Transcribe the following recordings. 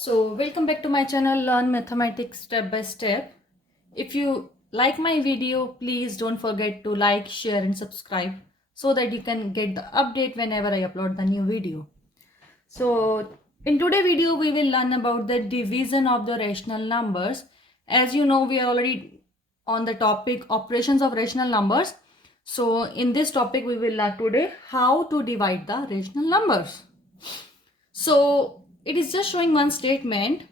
So, welcome back to my channel Learn Mathematics Step by Step. If you like my video, please don't forget to like, share and subscribe so that you can get the update whenever I upload the new video. So, in today's video, we will learn about the division of the rational numbers. As you know, we are already on the topic operations of rational numbers. So, in this topic, we will learn today how to divide the rational numbers. So it is just showing one statement,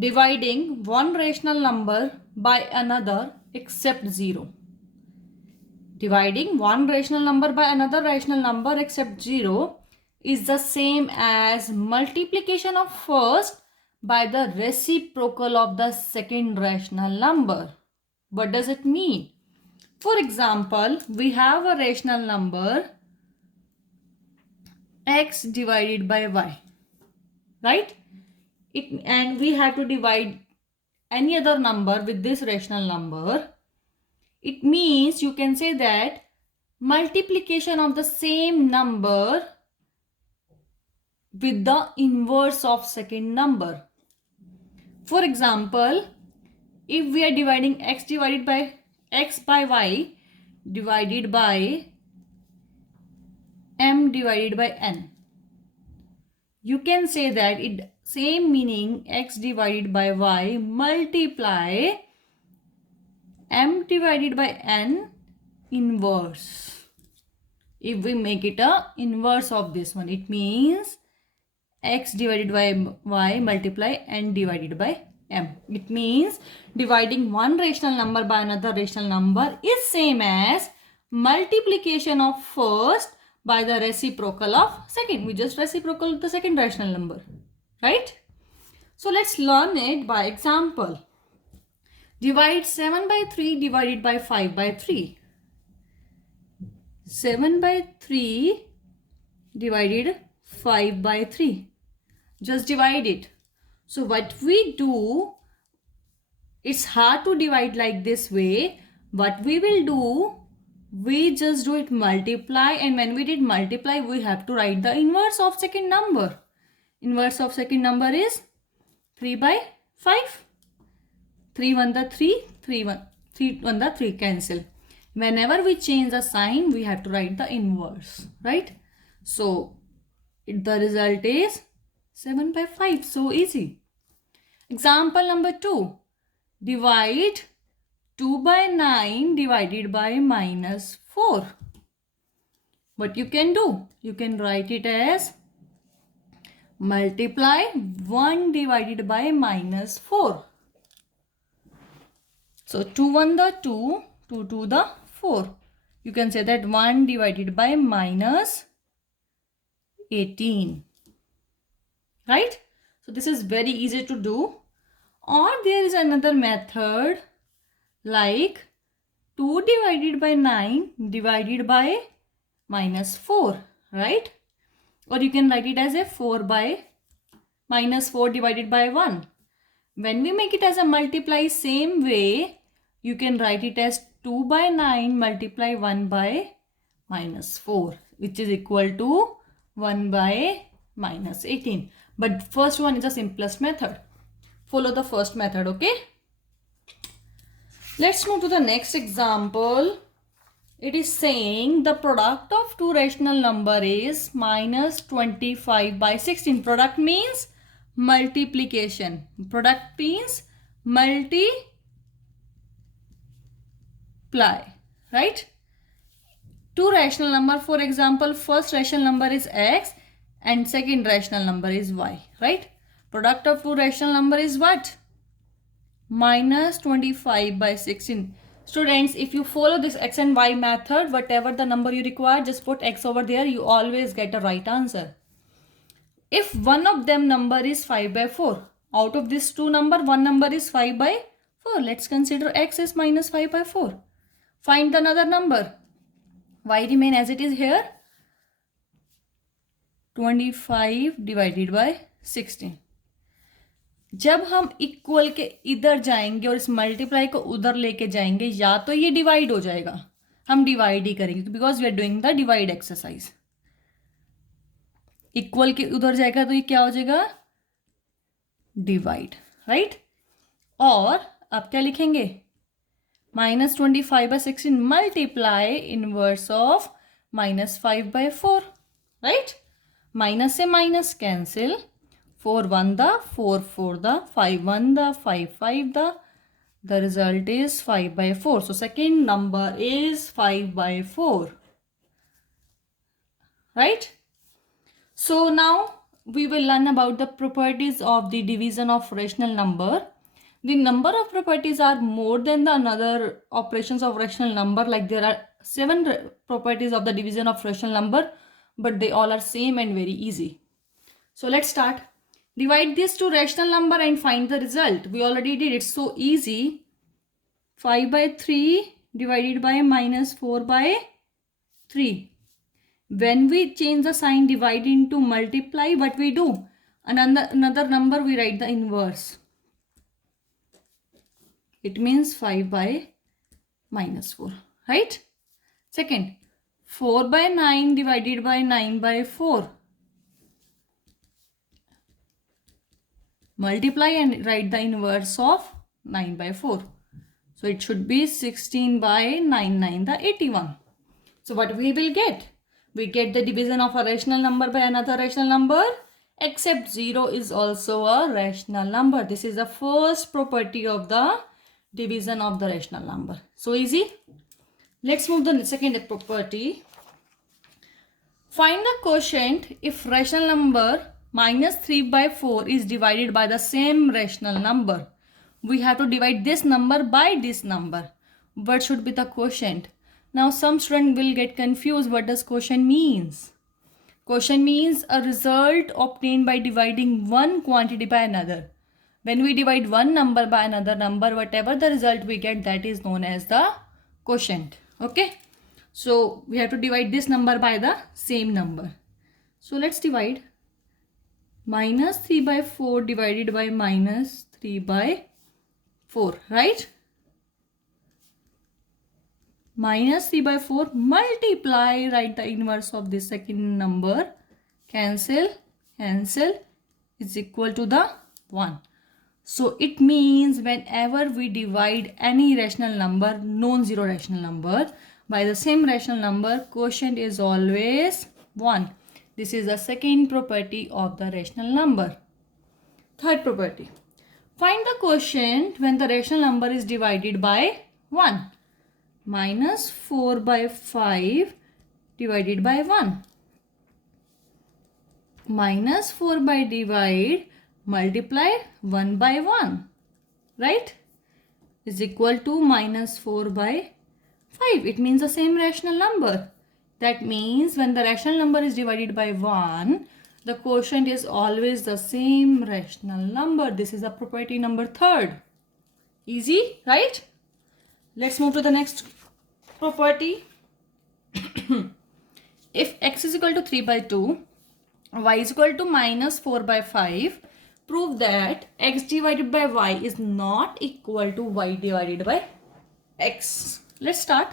dividing one rational number by another except 0. Dividing one rational number by another rational number except 0 is the same as multiplication of first by the reciprocal of the second rational number. What does it mean? For example, we have a rational number x divided by y. Right? And we have to divide any other number with this rational number. It means you can say that multiplication of the same number with the inverse of second number. For example, if we are dividing x divided by x by y divided by m divided by n, you can say that it same meaning x divided by y multiply m divided by n inverse. If we make it a inverse of this one, it means x divided by y multiply n divided by m. It means dividing one rational number by another rational number is same as multiplication of first by the reciprocal of second. We just reciprocal the second rational number, right? So let's learn it by example. Divide 7 by 3 divided by 5 by 3. 7 by 3 divided 5 by 3. Just divide it. So what we do, it's hard to divide like this way. What we will do, we just do it multiply, and when we did multiply, we have to write the inverse of second number. Inverse of second number is 3 by 5. 3 1 the 3, 3 1 the 3 cancel. Whenever we change the sign, we have to write the inverse, right? So the result is 7 by 5. So easy. Example number 2. Divide 2 by 9 divided by minus 4. What you can do? You can write it as multiply 1 divided by minus 4. So 2 1 the 2, 2 2 the 4. You can say that 1 divided by minus 18. Right? So this is very easy to do. Or there is another method like 2 divided by 9 divided by minus 4. Right? Or you can write it as a 4 by minus 4 divided by 1. When we make it as a multiply, same way, you can write it as 2 by 9 multiply 1 by minus 4, which is equal to 1 by minus 18. But first one is the simplest method. Follow the first method, okay? Let's move to the next example. It is saying the product of two rational number is minus 25 by 16. Product means multiplication. Product means multiply, right? Two rational number, for example, first rational number is x and second rational number is y, right? Product of two rational number is what? Minus 25 by 16. Students, if you follow this x and y method, whatever the number you require, just put x over there. You always get a right answer. If one of them number is 5 by 4, out of this two number, one number is 5 by 4. Let's consider x is minus 5 by 4. Find another number. Y remain as it is here. 25 divided by 16. जब हम equal के इधर जाएंगे और इस multiply को उधर लेके जाएंगे, या तो ये डिवाइड हो जाएगा, हम डिवाइड ही करेंगे because we are doing the divide exercise. Equal के उधर जाएगा तो ये क्या हो जाएगा डिवाइड, राइट। और आप क्या लिखेंगे, -25/16 multiply inverse of -5/4, right. Minus से minus cancel, 4 1 the 4 4 the 5 1 the 5 5 the result is 5/4. So second number is 5/4, right? So now we will learn about the properties of the division of rational number. The number of properties are more than the another operations of rational number. Like there are 7 properties of the division of rational number, but they all are same and very easy. So let's start. Divide this to rational number and find the result. We already did. It's so easy. 5/3 divided by -4/3. When we change the sign divide into multiply, what we do? Another number we write the inverse. It means 5/-4, right? Second, 4/9 divided by 9/4. Multiply and write the inverse of 9/4. So it should be 16/9, 9 the 81. So what we will get? We get the division of a rational number by another rational number, except 0 is also a rational number. This is the first property of the division of the rational number. So easy. Let's move to the second property. Find the quotient if rational number -3/4 is divided by the same rational number. We have to divide this number by this number. What should be the quotient? Now some student will get confused. What does quotient means? Quotient means a result obtained by dividing one quantity by another. When we divide one number by another number, whatever the result we get, that is known as the quotient. Okay. So we have to divide this number by the same number. So let's divide. -3/4 divided by -3/4, right? -3/4 multiply, write the inverse of the second number, cancel, cancel, is equal to the 1. So it means whenever we divide any rational number, non-zero rational number, by the same rational number, quotient is always 1. This is the second property of the rational number. Third property. Find the quotient when the rational number is divided by 1. -4/5 divided by 1. -4 by divide, multiply 1/1, right? Is equal to -4/5. It means the same rational number. That means when the rational number is divided by 1, the quotient is always the same rational number. This is the property number 3rd. Easy, right? Let's move to the next property. If x is equal to 3/2, y is equal to -4/5, prove that x divided by y is not equal to y divided by x. Let's start.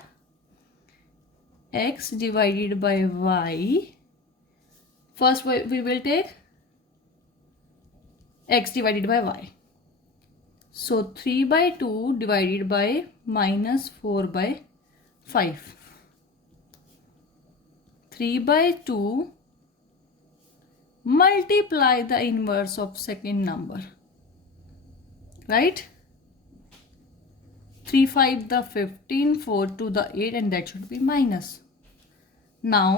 X divided by y. First we will take x divided by y. So 3/2 divided by -4/5. 3/2 multiply the inverse of second number, right? 3 5 the 15, 4 2 the 8, and that should be minus. Now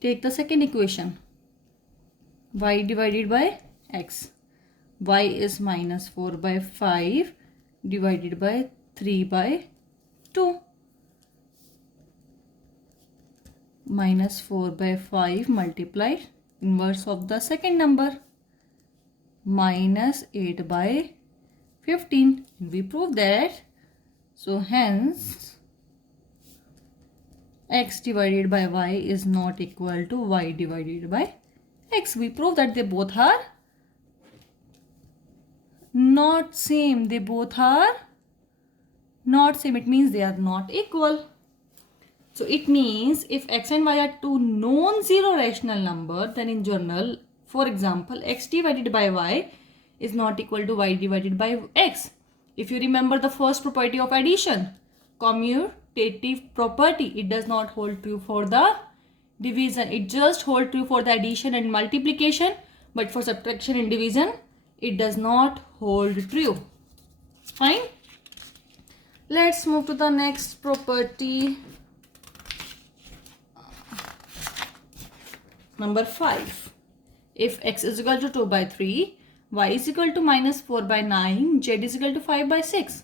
take the second equation, y divided by x. Y is -4/5 divided by 3/2. -4/5 multiplied inverse of the second number, -8/15. We prove that. So hence x divided by y is not equal to y divided by x. We prove that they both are not same. They both are not same. It means they are not equal. So it means if x and y are two non-zero rational number, then in general For example, x divided by y is not equal to y divided by x. If you remember the first property of addition, commutative property, it does not hold true for the division. It just holds true for the addition and multiplication, but for subtraction and division, it does not hold true. Fine. Let's move to the next property. Number 5. If x is equal to 2 by 3, y is equal to minus 4 by 9, z is equal to 5 by 6.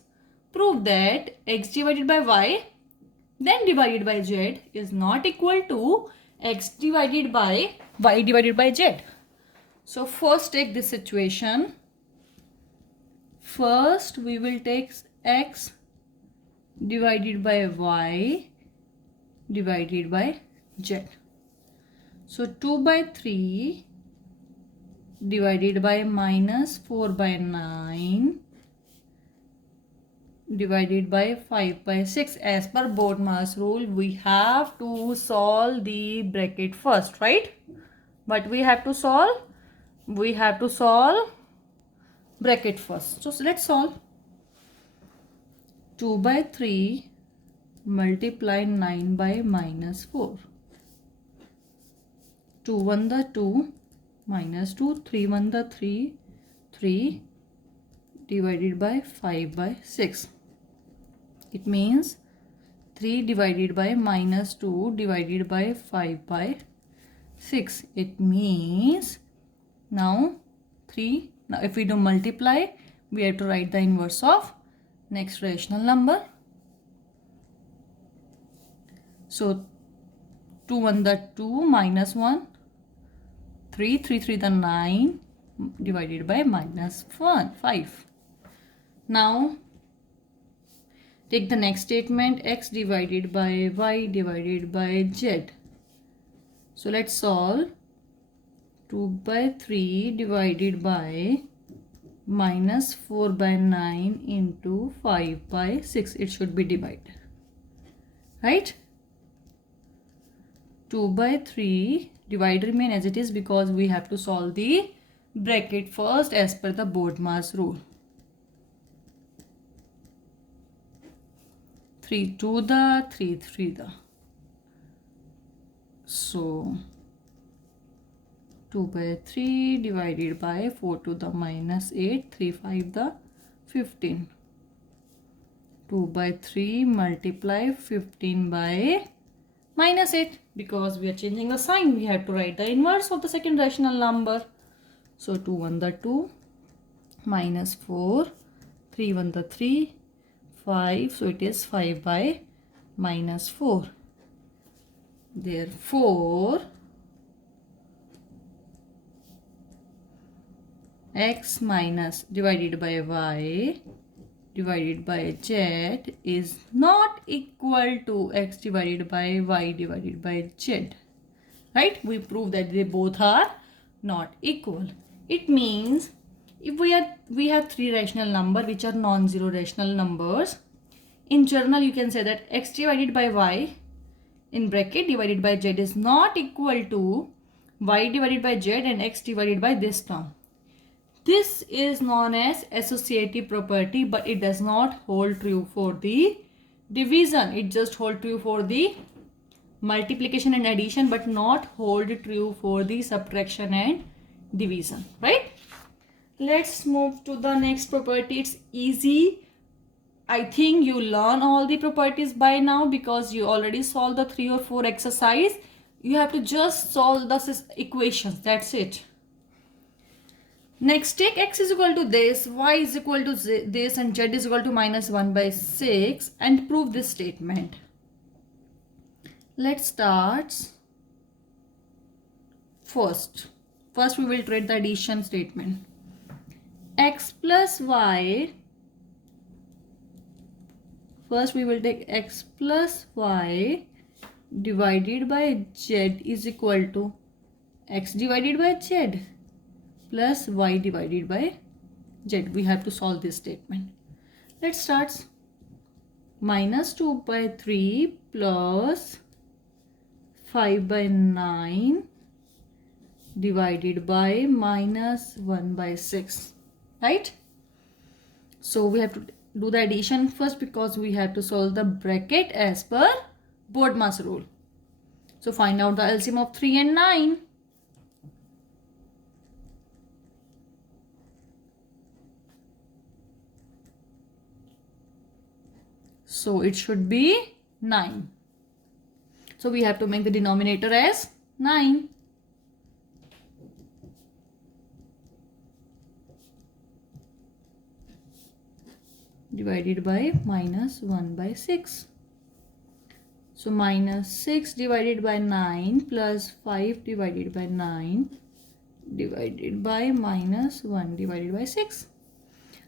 Prove that x divided by y then divided by z is not equal to x divided by y divided by z. So first take this situation. First we will take x divided by y divided by z. So 2 by 3 divided by minus 4 by 9 divided by 5 by 6. As per BODMAS rule, we have to solve the bracket first, right? But we have to solve bracket first. So let's solve. 2 by 3 multiply 9 by minus 4. 2 1 the 2 minus 2, 3 1 the 3, 3 divided by 5 by 6. It means 3 divided by minus 2 divided by 5 by 6. It means now 3. Now if we do multiply, we have to write the inverse of next rational number. So 2 1 the 2 minus 1. 3 3 the 9 divided by minus 5. Now take the next statement, x divided by y divided by z. So let's solve. 2 by 3 divided by minus 4 by 9 into 5 by 6. It should be divided, right? 2 by 3 divide remain as it is because we have to solve the bracket first as per the BODMAS rule. 3 2 the 3 3 the. So 2 by 3 divided by 4 to the minus 8, 3 5 the 15. 2 by 3 multiply 15 by minus 8. Because we are changing the sign, we have to write the inverse of the second rational number. So 2 1 the 2 minus 4, 3 1 the 3, 5. So it is 5 by minus 4. Therefore, x minus divided by y divided by z is not equal to x divided by y divided by z. Right? We prove that they both are not equal. It means if we have three rational numbers which are non-zero rational numbers, in general you can say that x divided by y in bracket divided by z is not equal to y divided by z and x divided by this term. This is known as associative property, but it does not hold true for the division. It just holds true for the multiplication and addition, but not hold true for the subtraction and division, right? Let's move to the next property. It's easy. I think you learn all the properties by now because you already solved the 3 or 4 exercise. You have to just solve the equations. That's it. Next, take x is equal to this, y is equal to this, and z is equal to minus 1 by 6 and prove this statement. Let's start. First we will treat the addition statement. X plus y. First we will take x plus y divided by z is equal to x divided by z plus y divided by z. We have to solve this statement. Let's start. Minus 2 by 3 plus 5 by 9 divided by minus 1 by 6, right? So we have to do the addition first because we have to solve the bracket as per BODMAS rule. So find out the LCM of 3 and 9. So it should be 9. So we have to make the denominator as 9. Divided by minus 1 by 6. So minus 6 divided by 9 plus 5 divided by 9 divided by minus 1 divided by 6.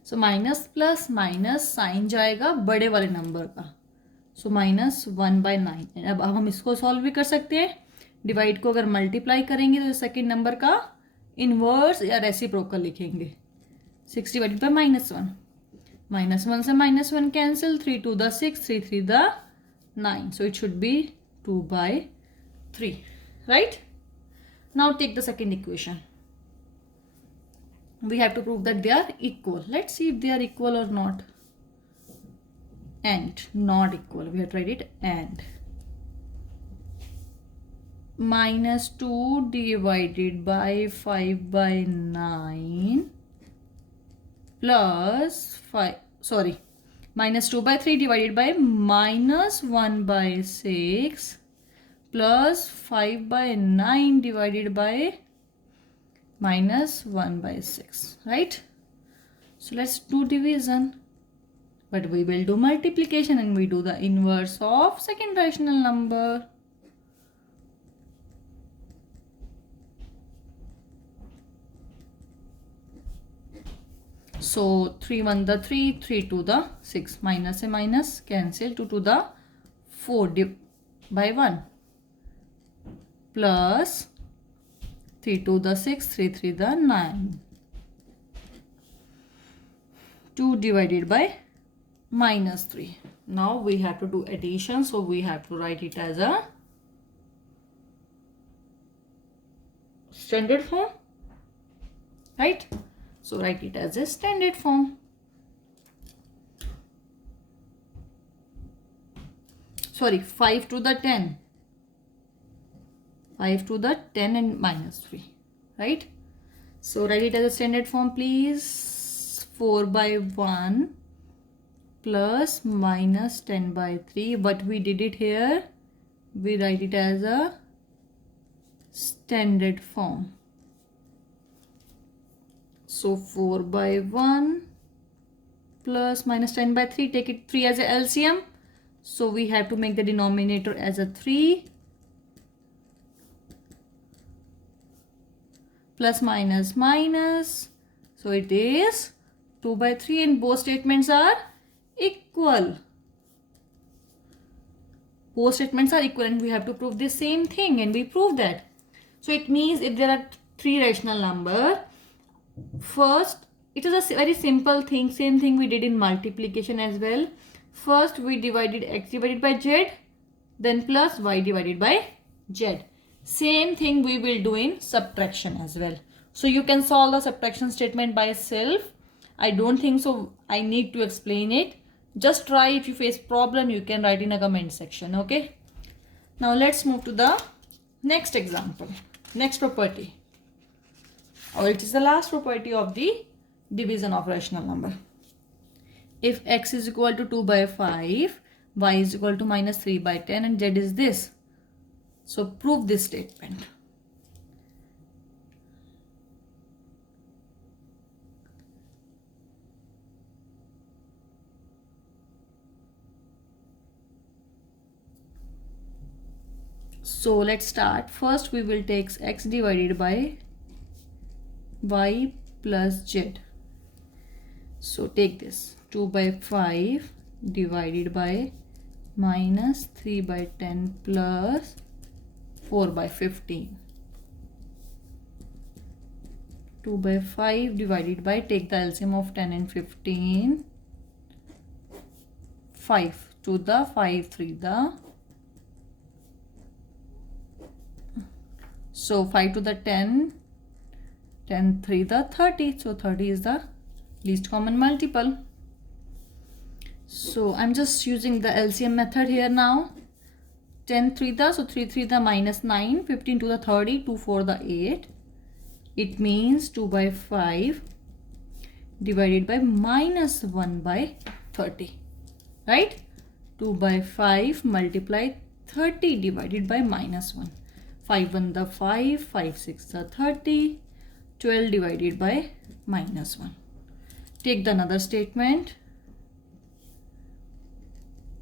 So minus plus minus sign जाएगा बड़े वाले number का. So minus 1/9. अब हम इसको solve भी कर सकते हैं. डिवाइड को अगर मल्टीप्लाई करेंगे तो सेकेंड नंबर का इनवर्स या रेसिप्रोकल लिखेंगे. 6 डिवाइडेड बाय -1. -1 से -1 cancel. 3 2 the 6, 3 3 the 9. So it should be 2/3. Right? Now take the second equation. We have to prove that they are equal. Let's see if they are equal or not. And not equal. We have tried it. And -2 divided by 5/9 plus 5. Sorry. -2/3 divided by -1/6 plus 5/9 divided by -1/6, right? So let's do division, but we will do multiplication and we do the inverse of second rational number. So 3 1 the 3, 3 2 the 6, minus a minus cancel, 2 2 the 4 by 1 plus 3 2 the 6, 3 3 the 9. 2 divided by -3. Now we have to do addition, so we have to write it as a standard form, right? So write it as a standard form. Sorry, 5 to the 10. 5 to the 10 and -3, right? So write it as a standard form, please. 4/1 plus -10/3. But we did it here. We write it as a standard form. So 4/1 plus -10/3. Take it 3 as a LCM. So we have to make the denominator as a 3. Plus minus minus. So it is 2/3 and both statements are equal. Both statements are equal and we have to prove the same thing and we prove that. So it means if there are 3 rational numbers, first it is a very simple thing, same thing we did in multiplication as well. First we divided x divided by z, then plus y divided by z. Same thing we will do in subtraction as well. So you can solve the subtraction statement by self. I don't think so I need to explain it. Just try. If you face problem, you can write in a comment section. Okay. Now let's move to the next example. Next property. Or it is the last property of the division of rational number. If x is equal to 2/5, y is equal to -3/10 and z is this. So prove this statement. So let's start. First we will take x divided by y plus z. So take this 2/5 divided by -3/10 plus 4/15. 2/5 divided by, take the LCM of 10 and 15. 5 to the 5 3 the So 5 to the 10, 10 3 the 30. So 30 is the least common multiple. So I'm just using the LCM method here now. 10 3 the, so 3 3 the minus 9, 15 to the 30, 2 4 the 8. It means 2 by 5 divided by minus 1 by 30. Right? 2 by 5 multiply 30 divided by minus 1. 5 1 the 5, 5 6 the 30, 12 divided by minus 1. Take the another statement.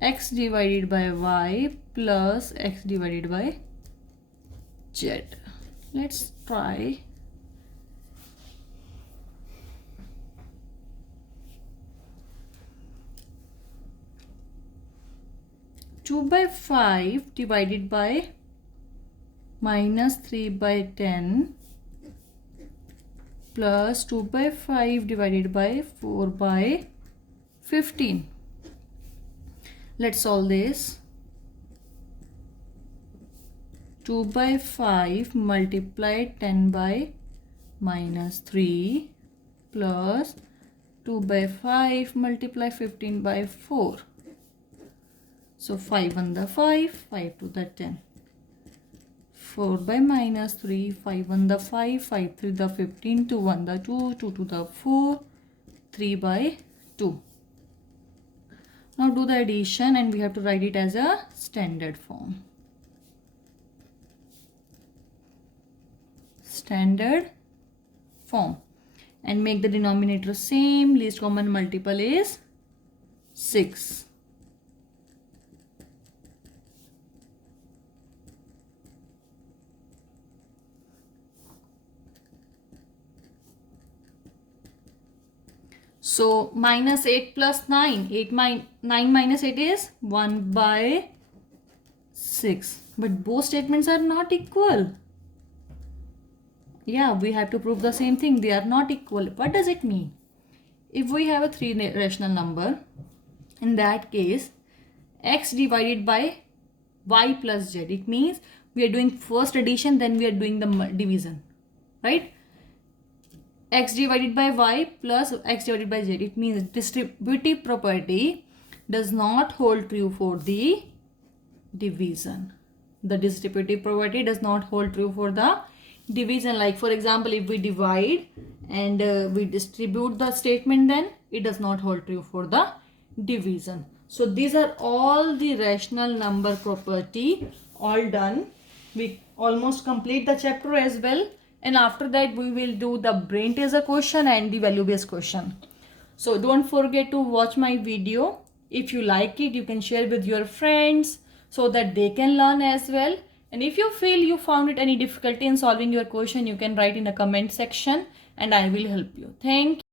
X divided by y plus x divided by z. Let's try. Two by 5 divided by minus 3 by 10 plus 2 by 5 divided by 4 by 15. Let's solve this. 2 by 5 multiply 10 by minus 3 plus 2 by 5 multiply 15 by 4. So 5 1 the 5, 5 to the 10. 4 by minus 3, 5 1 the 5, 5 3 the 15, 2 1 the 2, 2 to the 4, 3 by 2. Now do the addition and we have to write it as a standard form. Standard form. And make the denominator same. Least common multiple is 6. So minus 8 plus 9. 9 minus 8 is 1 by 6. But both statements are not equal. Yeah, we have to prove the same thing. They are not equal. What does it mean? If we have a 3 rational number, in that case, x divided by y plus z. It means we are doing first addition, then we are doing the division. Right? X divided by y plus x divided by z. It means distributive property does not hold true for the division. The distributive property does not hold true for the division. Like for example, if we divide and we distribute the statement, then it does not hold true for the division. So these are all the rational number property all done. We almost complete the chapter as well. And after that, we will do the brain teaser question and the value based question. So don't forget to watch my video. If you like it, you can share with your friends so that they can learn as well. And if you feel you found it any difficulty in solving your question, you can write in the comment section and I will help you. Thank you.